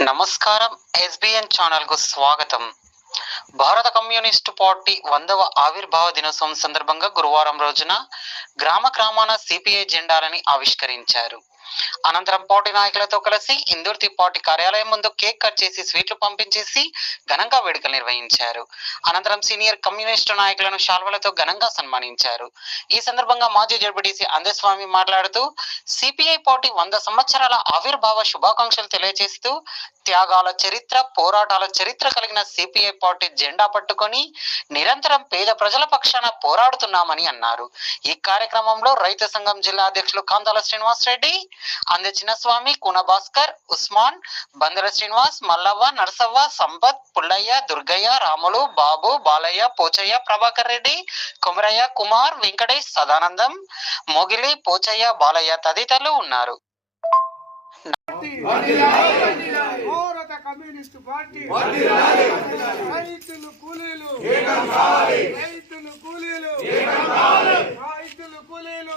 నమస్కారం ఎస్బిఎన్ ఛానల్కు స్వాగతం. భారత కమ్యూనిస్టు పార్టీ వందవ ఆవిర్భావ దినోత్సవం సందర్భంగా గురువారం రోజున గ్రామ గ్రామాన సిపిఐ జెండాలని ఆవిష్కరించారు. అనంతరం పార్టీ నాయకులతో కలిసి ఇందుర్తి పార్టీ కార్యాలయం ముందు కేక్ కట్ చేసి స్వీట్లు పంపించేసి ఘనంగా వేడుకలు నిర్వహించారు. అనంతరం సీనియర్ కమ్యూనిస్టు నాయకులను శాల్వలతో ఘనంగా సన్మానించారు. ఈ సందర్భంగా మాజీ జడ్పీటీసీ అందస్వామి మాట్లాడుతూ సిపిఐ పార్టీ వంద సంవత్సరాల ఆవిర్భావ శుభాకాంక్షలు తెలియజేస్తూ త్యాగాల చరిత్ర పోరాటాల చరిత్ర కలిగిన సిపిఐ పార్టీ జెండా పట్టుకొని నిరంతరం పేద ప్రజల పక్షాన పోరాడుతున్నామని అన్నారు. ఈ కార్యక్రమంలో రైతు సంఘం జిల్లా అధ్యక్షులు కాంతాల శ్రీనివాస్ రెడ్డి అంద చిన్నస్వామి కున భాస్కర్ ఉస్మాన్ బందర శ్రీనివాస్ మల్లవ్వ నరసవ్వ సంపత్ పుల్లయ్య దుర్గయ్య రాములు బాబు బాలయ్య పోచయ్య ప్రభాకర్ రెడ్డి కుమరయ్య కుమార్ వెంకటేష్ సదానందం మొగిలి పోచయ్య బాలయ్య తదితరులు ఉన్నారు. భారత కమ్యూనిస్టు పార్టీ రైతులు కూలీలు రైతులు కూలీలు రైతులు కూలీలు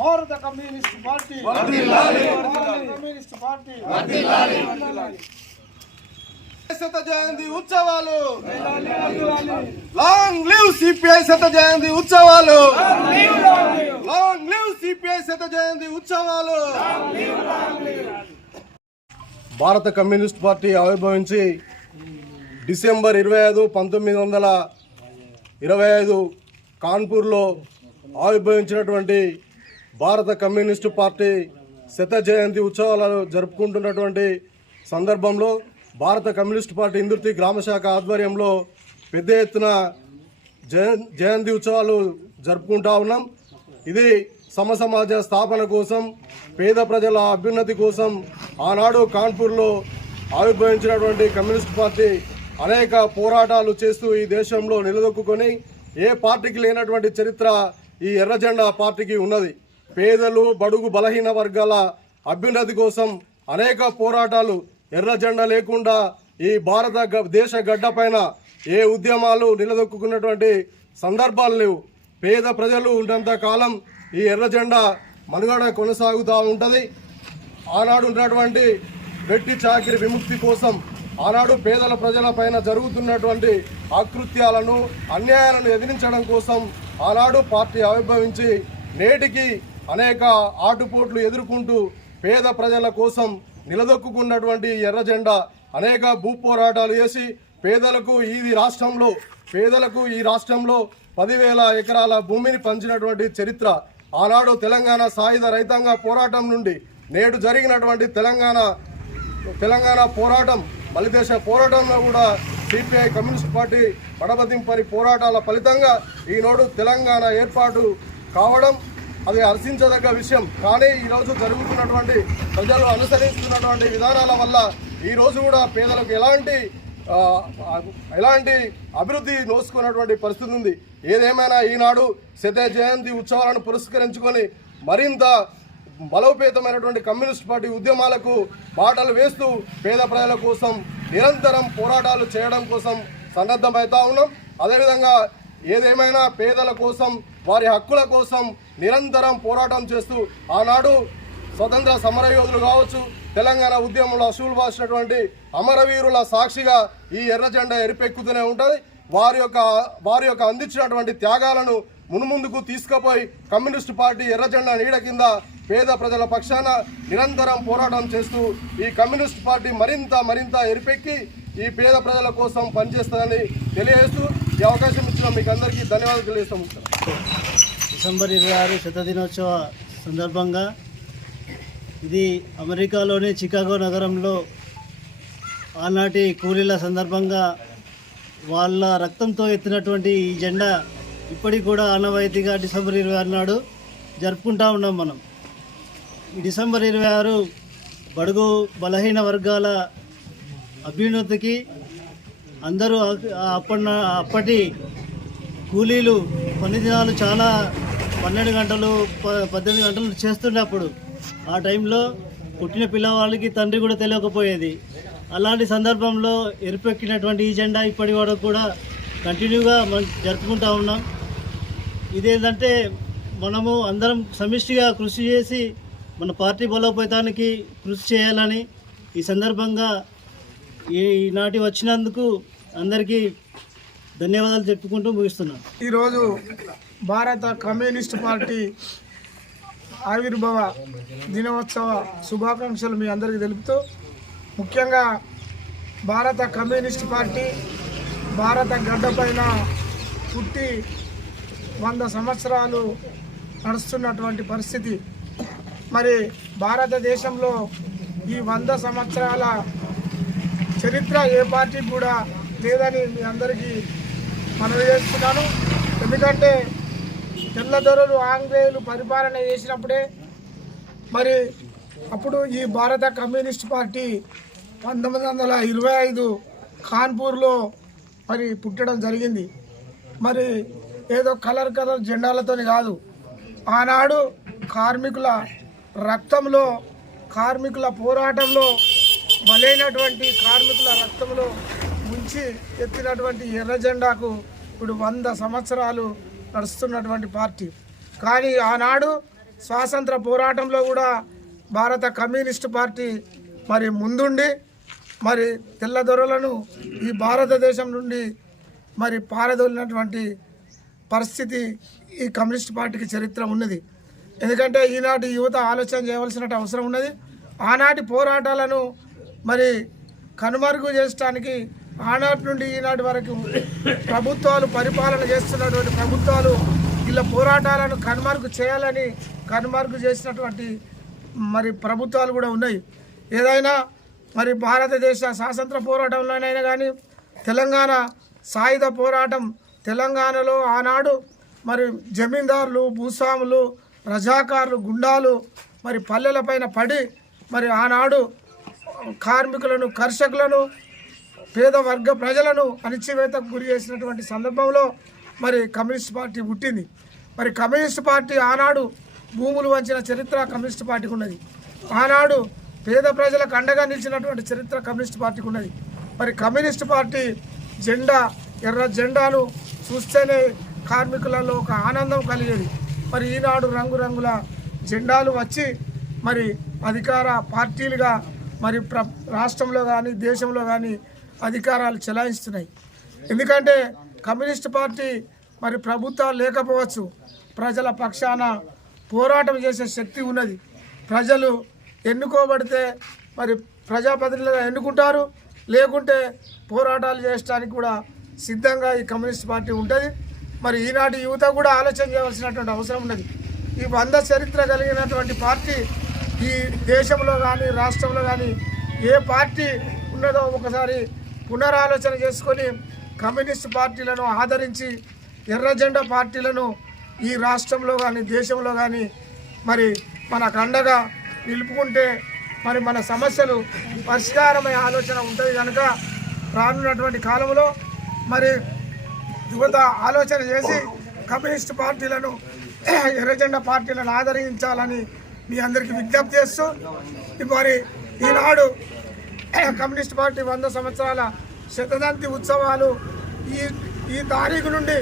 భారత కమ్యూనిస్టు పార్టీ. Communist party. శత జయంతి ఉత్సవాలు. లాంగ్ లివ్ సిపిఐ శత జయంతి ఉత్సవాలు. లాంగ్ లివ్ సిపిఐ శత జయంతి ఉత్సవాలు. భారత కమ్యూనిస్ట్ పార్టీ ఆవిర్భవించి డిసెంబర్ ఇరవై ఐదు పంతొమ్మిది వందల ఇరవై ఐదు కాన్పూర్లో ఆవిర్భవించినటువంటి భారత కమ్యూనిస్టు పార్టీ శత జయంతి ఉత్సవాలు జరుపుకుంటున్నటువంటి సందర్భంలో భారత కమ్యూనిస్ట్ పార్టీ ఇందుర్తి గ్రామశాఖ ఆధ్వర్యంలో పెద్ద ఎత్తున జయంతి ఉత్సవాలు జరుపుకుంటా ఉన్నాం. ఇది సమ సమాజ స్థాపన కోసం పేద ప్రజల అభ్యున్నతి కోసం ఆనాడు కాన్పూర్లో ఆవిర్భవించినటువంటి కమ్యూనిస్ట్ పార్టీ అనేక పోరాటాలు చేస్తూ ఈ దేశంలో నిలదొక్కుని ఏ పార్టీకి లేనటువంటి చరిత్ర ఈ ఎర్రజెండా పార్టీకి ఉన్నది. పేదలు బడుగు బలహీన వర్గాల అభ్యున్నతి కోసం అనేక పోరాటాలు ఎర్ర జెండా లేకుండా ఈ భారత గ- దేశ గడ్డపైన ఏ ఉద్యమాలు నిలదొక్కున్నటువంటి సందర్భాలు లేవు. పేద ప్రజలు ఉన్నంత కాలం ఈ ఎర్ర జెండా మనుగడ కొనసాగుతూ ఉంటుంది. ఆనాడు ఉన్నటువంటి వెట్టి చాకిరి విముక్తి కోసం ఆనాడు పేదల ప్రజల పైన జరుగుతున్నటువంటి ఆకృత్యాలను అన్యాయాలను ఎదిరించడం కోసం ఆనాడు పార్టీ ఆవిర్భవించి నేటికి అనేక ఆటుపోట్లు ఎదుర్కొంటూ పేద ప్రజల కోసం నిలదొక్కున్నటువంటి ఎర్ర జెండా అనేక భూ పోరాటాలు చేసి పేదలకు ఈ రాష్ట్రంలో పేదలకు ఈ రాష్ట్రంలో పదివేల ఎకరాల భూమిని పంచినటువంటి చరిత్ర ఆనాడు తెలంగాణ సాయుధ రైతాంగ పోరాటం నుండి నేడు జరిగినటువంటి తెలంగాణ తెలంగాణ పోరాటం మలిదేశ పోరాటంలో కూడా సిపిఐ కమ్యూనిస్ట్ పార్టీ పడబదింపని పోరాటాల ఫలితంగా ఈనాడు తెలంగాణ ఏర్పాటు కావడం అది హర్షించదగ్గ విషయం. కానీ ఈరోజు జరుగుతున్నటువంటి ప్రజలు అనుసరిస్తున్నటువంటి విధానాల వల్ల ఈరోజు కూడా పేదలకు ఎలాంటి ఎలాంటి అభివృద్ధి నోసుకున్నటువంటి పరిస్థితి ఉంది. ఏదేమైనా ఈనాడు శత జయంతి ఉత్సవాలను పురస్కరించుకొని మరింత బలోపేతమైనటువంటి కమ్యూనిస్ట్ పార్టీ ఉద్యమాలకు బాటలు వేస్తూ పేద ప్రజల కోసం నిరంతరం పోరాటాలు చేయడం కోసం సన్నద్ధమవుతా ఉన్నాం. అదేవిధంగా ఏదేమైనా పేదల కోసం వారి హక్కుల కోసం నిరంతరం పోరాటం చేస్తూ ఆనాడు స్వతంత్ర సమరయోధులు కావచ్చు తెలంగాణ ఉద్యమంలో అసూలు బాసినటువంటి అమరవీరుల సాక్షిగా ఈ ఎర్ర జెండా ఎరిపెక్కుతూనే ఉంటుంది. వారి యొక్క వారి యొక్క అందించినటువంటి త్యాగాలను మునుముందుకు తీసుకుపోయి కమ్యూనిస్ట్ పార్టీ ఎర్ర జెండా నీడ కింద పేద ప్రజల పక్షాన నిరంతరం పోరాటం చేస్తూ ఈ కమ్యూనిస్ట్ పార్టీ మరింత మరింత ఎరిపెక్కి ఈ పేద ప్రజల కోసం పనిచేస్తుందని తెలియజేస్తూ ఈ అవకాశం ఇచ్చిన మీకు అందరికీ ధన్యవాదాలు తెలియజేస్తాం డిసెంబర్ ఇరవై ఆరు శతదినోత్సవ సందర్భంగా ఇది అమెరికాలోని చికాగో నగరంలో ఆనాటి కూలీల సందర్భంగా వాళ్ళ రక్తంతో ఎత్తినటువంటి ఈ జెండా ఇప్పటికి కూడా ఆనవాయితీగా డిసెంబర్ ఇరవై ఆరు నాడు జరుపుకుంటా ఉన్నాం మనం. ఈ డిసెంబర్ ఇరవై ఆరు బడుగు బలహీన వర్గాల అభ్యున్నతికి అందరూ అప్పటి అప్పటి కూలీలు పని దినాలు చాలా పన్నెండు గంటలు ప- పద్దెనిమిది గంటలు చేస్తున్నప్పుడు ఆ టైంలో పుట్టిన పిల్లవాళ్ళకి తండ్రి కూడా తెలియకపోయేది. అలాంటి సందర్భంలో ఎరుపెక్కినటువంటి ఈ జెండా ఇప్పటి వరకు కూడా కంటిన్యూగా మనం జరుపుకుంటా ఉన్నాం. ఇదేంటంటే మనము అందరం సమిష్టిగా కృషి చేసి మన పార్టీ బలోపేతానికి కృషి చేయాలని ఈ సందర్భంగా ఈ ఈనాటి వచ్చినందుకు అందరికీ ధన్యవాదాలు చెప్పుకుంటూ ముగిస్తున్నాను ఈరోజు భారత కమ్యూనిస్ట్ పార్టీ ఆవిర్భావ దినోత్సవ శుభాకాంక్షలు మీ అందరికీ తెలుపుతూ ముఖ్యంగా భారత కమ్యూనిస్ట్ పార్టీ భారత గడ్డపైన పుట్టి వంద సంవత్సరాలు నడుస్తున్నటువంటి పరిస్థితి. మరి భారతదేశంలో ఈ వంద సంవత్సరాల చరిత్ర ఏ పార్టీ కూడా లేదని మీ అందరికీ మనవి చేస్తున్నాను. ఎందుకంటే తెల్లదొరలు ఆంగ్లేయులు పరిపాలన చేసినప్పుడే మరి అప్పుడు ఈ భారత కమ్యూనిస్ట్ పార్టీ పంతొమ్మిది వందల ఇరవై ఐదు కాన్పూర్లో మరి పుట్టడం జరిగింది. మరి ఏదో కలర్ కలర్ జెండాలతోని కాదు. ఆనాడు కార్మికుల రక్తంలో కార్మికుల పోరాటంలో బలైనటువంటి కార్మికుల రక్తంలో ముంచి ఎత్తినటువంటి ఎర్ర జెండాకు ఇప్పుడు వంద సంవత్సరాలు నడుస్తున్నటువంటి పార్టీ. కానీ ఆనాడు స్వాతంత్ర పోరాటంలో కూడా భారత కమ్యూనిస్ట్ పార్టీ మరి ముందుండి మరి తెల్లదొరలను ఈ భారతదేశం నుండి మరి పారదోలినటువంటి పరిస్థితి ఈ కమ్యూనిస్ట్ పార్టీకి చరిత్ర ఉన్నది. ఎందుకంటే ఈనాటి యువత ఆలోచన చేయవలసిన అవసరం ఉన్నది. ఆనాటి పోరాటాలను మరి కనుమరుగు చేయడానికి ఆనాటి నుండి ఈనాటి వరకు ప్రభుత్వాలు పరిపాలన చేస్తున్నటువంటి ప్రభుత్వాలు ఇలా పోరాటాలను కనుమరుగు చేయాలని కనుమరుగు చేసినటువంటి మరి ప్రభుత్వాలు కూడా ఉన్నాయి. ఏదైనా మరి భారతదేశ స్వాతంత్ర పోరాటంలోనైనా కానీ తెలంగాణ సాయుధ పోరాటం తెలంగాణలో ఆనాడు మరి జమీందారులు భూస్వాములు రజాకారులు గుండాలు మరి పల్లెలపైన పడి మరి ఆనాడు కార్మికులను కర్షకులను పేద వర్గ ప్రజలను అణిచివేతకు గురి చేసినటువంటి సందర్భంలో మరి కమ్యూనిస్ట్ పార్టీ పుట్టింది. మరి కమ్యూనిస్ట్ పార్టీ ఆనాడు భూములు వంచిన చరిత్ర కమ్యూనిస్ట్ పార్టీకి ఉన్నది. ఆనాడు పేద ప్రజలకు అండగా నిలిచినటువంటి చరిత్ర కమ్యూనిస్ట్ పార్టీకి ఉన్నది. మరి కమ్యూనిస్ట్ పార్టీ జెండా ఎర్ర జెండాను చూస్తేనే కార్మికులలో ఒక ఆనందం కలిగేది. మరి ఈనాడు రంగురంగుల జెండాలు వచ్చి మరి అధికార పార్టీలుగా మరి ప్ర రాష్ట్రంలో కానీ దేశంలో కానీ అధికారాలు చెలాయిస్తున్నాయి. ఎందుకంటే కమ్యూనిస్ట్ పార్టీ మరి ప్రభుత్వాలు లేకపోవచ్చు ప్రజల పక్షాన పోరాటం చేసే శక్తి ఉన్నది. ప్రజలు ఎన్నుకోబడితే మరి ప్రజాప్రతినిధులుగా ఎన్నుకుంటారు లేకుంటే పోరాటాలు చేయడానికి కూడా సిద్ధంగా ఈ కమ్యూనిస్ట్ పార్టీ ఉంటుంది. మరి ఈనాటి యువత కూడా ఆలోచన చేయవలసినటువంటి అవసరం ఉన్నది. ఈ వంద చరిత్ర కలిగినటువంటి పార్టీ ఈ దేశంలో కానీ రాష్ట్రంలో కానీ ఏ పార్టీ ఉన్నదో ఒకసారి పునరాలోచన చేసుకొని కమ్యూనిస్ట్ పార్టీలను ఆదరించి ఎర్రజెండా పార్టీలను ఈ రాష్ట్రంలో కానీ దేశంలో కానీ మరి మనకు అండగా నిలుపుకుంటే మరి మన సమస్యలు పరిష్కారమయ్యే ఆలోచన ఉంటుంది కనుక రానున్నటువంటి కాలంలో మరి యువత ఆలోచన చేసి కమ్యూనిస్ట్ పార్టీలను ఎర్రజెండా పార్టీలను ఆదరించాలని మీ అందరికీ విజ్ఞప్తి చేస్తూ మరి ఈనాడు కమ్యూనిస్ట్ పార్టీ వంద సంవత్సరాల శతదంతి ఉత్సవాలు ఈ ఈ తారీఖు నుండి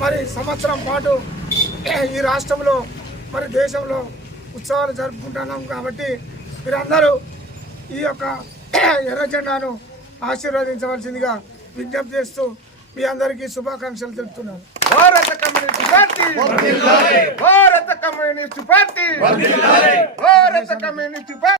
మరి సంవత్సరం పాటు ఈ రాష్ట్రంలో మరి దేశంలో ఉత్సవాలు జరుపుకుంటున్నాం కాబట్టి మీరందరూ ఈ యొక్క ఎర్ర జెండాను ఆశీర్వదించవలసిందిగా విజ్ఞప్తి చేస్తూ మీ అందరికీ శుభాకాంక్షలు తెలుపుతున్నాను. భారత కమ్యూనిస్ట్ పార్టీ! భారత కమ్యూనిస్ట్ పార్టీ! భారత కమ్యూనిస్ట్ పార్టీ!